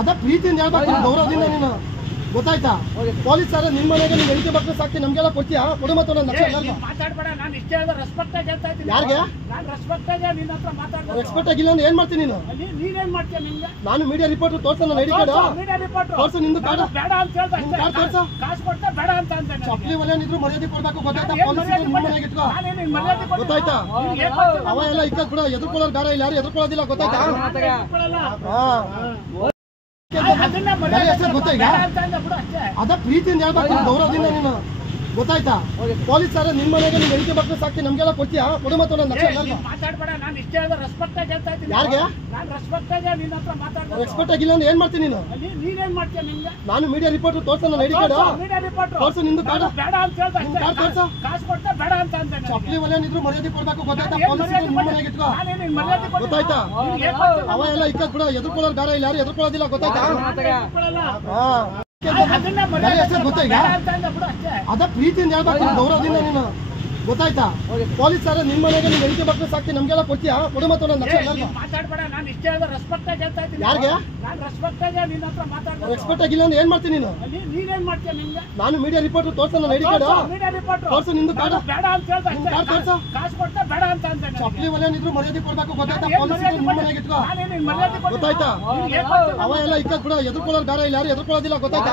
ಅದ ಪ್ರೀತಿಯಿಂದ ಹೇಳ್ಬೇಕು, ಗೌರವದಿಂದ ನೀನು ಗೊತ್ತಾಯ್ತಾ? ಪೊಲೀಸರ ನಿಮ್ಮ ಮನೆಗೆ ನೀವು ಹೇಳಿಕೆ ಬಗ್ಗೆ ಸಾಕಿ ನಮ್ಗೆಲ್ಲ ಕೊಡ್ತೀಯಾ? ಕೊಡು ಮತ್ತೆ ಮಾತಾಡ್ಬೇಡ, ನಾನು ಇಷ್ಟ ಹೇಳಿದ ರೆಸ್ಪೆಕ್ಟ್ ಆಗಿ ಹೇಳ್ತಾ ಇದ್ದೀನಿ. ಯಾರಿಗೆ ನಾನು ರೆಸ್ಪೆಕ್ಟ್ ಆಗಿ ನಿನ್ನ ಹತ್ರ ಮಾತಾಡ್ತೀನಿ. ರೆಸ್ಪೆಕ್ಟ್ ಆಗಿಲ್ಲ ಅಂದ್ರೆ ಏನ್ ಮಾಡ್ತೀನಿ ನೀನು? ನೀನೇನ್ ಮಾಡ್ತೀಯ? ನಿಮ್ಗೆ ನಾನು ಮೀಡಿಯಾ ರಿಪೋರ್ಟರ್ ತೋರ್ಸ, ನಾನು ಐಡಿ ಕಾರ್ಡ್ ಮೀಡಿಯಾ ರಿಪೋರ್ಟರ್ ತೋರ್ಸು, ನಿಂದು ಕಾರ್ಡ್ ಬೇಡ ಅಂತ ಹೇಳ್ತಾ ಇದ್ದೆ. ಕಾರ್ಡ್ ತೋರ್ಸು. ಕಾಸು ಕೊಡ್ತಾ ಬೇಡ ಅಂತ ಅಂದೆ. ಚಪ್ಪಲಿ ಒಲೆಯನ್ನಿದ್ರು ಮರ್ಯಾದೆ ಕೊಡ್ಬೇಕು, ಗೊತ್ತಾಯ್ತಾ? ಪೊಲೀಸ್ ನಿಮ್ಮ ಮನೆಗೆ ಇಟ್ಕೋ, ಗೊತ್ತಾಯ್ತಾ? ಅವ ಎಲ್ಲ ಇಕ್ಕ ಕೂಡ ಎದುರ್ಕೊಳ್ಳೋರು ಬೇರೆ, ಇಲ್ಲ ಯಾರು ಎದುರ್ಕೊಳ್ಳೋದಿಲ್ಲ, ಗೊತ್ತಾಯ್ತಾ? ಗೊತ್ತಾಯ್ತಾ? ಅದ ಪ್ರೀತಿಯಿಂದ ಹೇಳ್ಬೇಕು, ಗೌರವದಿಂದ ನೀನು ಗೊತ್ತಾಯ್ತಾ? ಪೊಲೀಸರ ನಿಮ್ಮ ಮನೆಗೆ ನೀವು ಹೇಳಿಕೆ ಬಗ್ಗೆ ಸಾಕಿ ನಮ್ಗೆಲ್ಲ ಕೊಡ್ತೀಯಾ? ಕೊಡು ಮತ್ತೆ ಮಾತಾಡ್ಬೇಡ, ನಾನು ಇಷ್ಟ ಹೇಳಿದ ರೆಸ್ಪೆಕ್ಟ್ ಆಗಿ ಹೇಳ್ತಾ ಇದ್ದೀನಿ. ಯಾರಿಗೆ ನಾನು ರೆಸ್ಪೆಕ್ಟ್ ಆಗಿ ನಿನ್ನ ಹತ್ರ ಮಾತಾಡ್ತೀನಿ. ರೆಸ್ಪೆಕ್ಟ್ ಆಗಿಲ್ಲ ಅಂದ್ರೆ ಏನ್ ಮಾಡ್ತೀನಿ ನೀನು? ನೀನೇನ್ ಮಾಡ್ತೀಯ? ನಿಮ್ಗೆ ನಾನು ಮೀಡಿಯಾ ರಿಪೋರ್ಟರ್ ತೋರ್ಸ, ನಾನು ಐಡಿ ಕಾರ್ಡ್ ಮೀಡಿಯಾ ರಿಪೋರ್ಟರ್ ತೋರ್ಸು, ನಿಂದು ಕಾರ್ಡ್ ಬೇಡ ಅಂತ ಹೇಳ್ತಾ ಇದ್ದೆ. ಕಾರ್ಡ್ ತೋರ್ಸು. ಕಾಸು ಕೊಡ್ತಾ ಬೇಡ ಅಂತ ಅಂದೆ. ಚಪ್ಪಲಿ ಒಲೆಯನ್ನಿದ್ರು ಮರ್ಯಾದೆ ಕೊಡ್ಬೇಕು, ಗೊತ್ತಾಯ್ತಾ? ಪೊಲೀಸ್ ನಿಮ್ಮ ಮನೆಗೆ ಇಟ್ಕೋ, ಗೊತ್ತಾಯ್ತಾ? ಅವ ಎಲ್ಲ ಇಕ್ಕ ಕೂಡ ಎದುರ್ಕೊಳ್ಳೋರು ಬೇರೆ, ಇಲ್ಲ ಯಾರು ಎದುರ್ಕೊಳ್ಳೋದಿಲ್ಲ, ಗೊತ್ತಾಯ್ತಾ? ಗೊತ್ತಾಯ್ತಾ? ಅದ ಪ್ರೀತಿಯಿಂದ ಹೇಳ್ಬೇಕು, ಗೌರವದಿಂದ ನೀನು ಗೊತ್ತಾಯ್ತಾ? ಪೊಲೀಸರ ನಿಮ್ಮ ಮನೆಗೆ ನೀವು ಹೇಳಿಕೆ ಬಗ್ಗೆ ಸಾಕಿ ನಮ್ಗೆಲ್ಲ ಕೊಡ್ತೀಯಾ? ಕೊಡು ಮತ್ತೆ ಮಾತಾಡ್ಬೇಡ, ನಾನು ಇಷ್ಟ ಹೇಳಿದ ರೆಸ್ಪೆಕ್ಟ್ ಆಗಿ ಹೇಳ್ತಾ ಇದ್ದೀನಿ. ಯಾರಿಗೆ ನಾನು ರೆಸ್ಪೆಕ್ಟ್ ಆಗಿ ನಿನ್ನ ಹತ್ರ ಮಾತಾಡ್ತೀನಿ. ರೆಸ್ಪೆಕ್ಟ್ ಆಗಿಲ್ಲ ಅಂದ್ರೆ ಏನ್ ಮಾಡ್ತೀನಿ ನೀನು? ನೀನೇನ್ ಮಾಡ್ತೀಯ? ನಿಮ್ಗೆ ನಾನು ಮೀಡಿಯಾ ರಿಪೋರ್ಟರ್ ತೋರ್ಸ, ನಾನು ಐಡಿ ಕಾರ್ಡ್ ಮೀಡಿಯಾ ರಿಪೋರ್ಟರ್ ತೋರ್ಸು, ನಿಂದು ಕಾರ್ಡ್ ಬೇಡ ಅಂತ ಹೇಳ್ತಾ ಇದ್ದೆ. ಕಾರ್ಡ್ ತೋರ್ಸು. ಕಾಸು ಕೊಡ್ತಾ ಬೇಡ ಅಂತ ಅಂದೆ. ಚಪ್ಪಲಿ ಒಲೆಯನ್ನಿದ್ರು ಮರ್ಯಾದೆ ಕೊಡ್ಬೇಕು, ಗೊತ್ತಾಯ್ತಾ? ಪೊಲೀಸ್ ನಿಮ್ಮ ಮನೆಗೆ ಇಟ್ಕೋ, ಗೊತ್ತಾಯ್ತಾ? ಅವ ಎಲ್ಲ ಇಕ್ಕ ಕೂಡ ಎದುರ್ಕೊಳ್ಳೋರು ಬೇರೆ, ಇಲ್ಲ ಯಾರು ಎದುರ್ಕೊಳ್ಳೋದಿಲ್ಲ, ಗೊತ್ತಾಯ್ತಾ?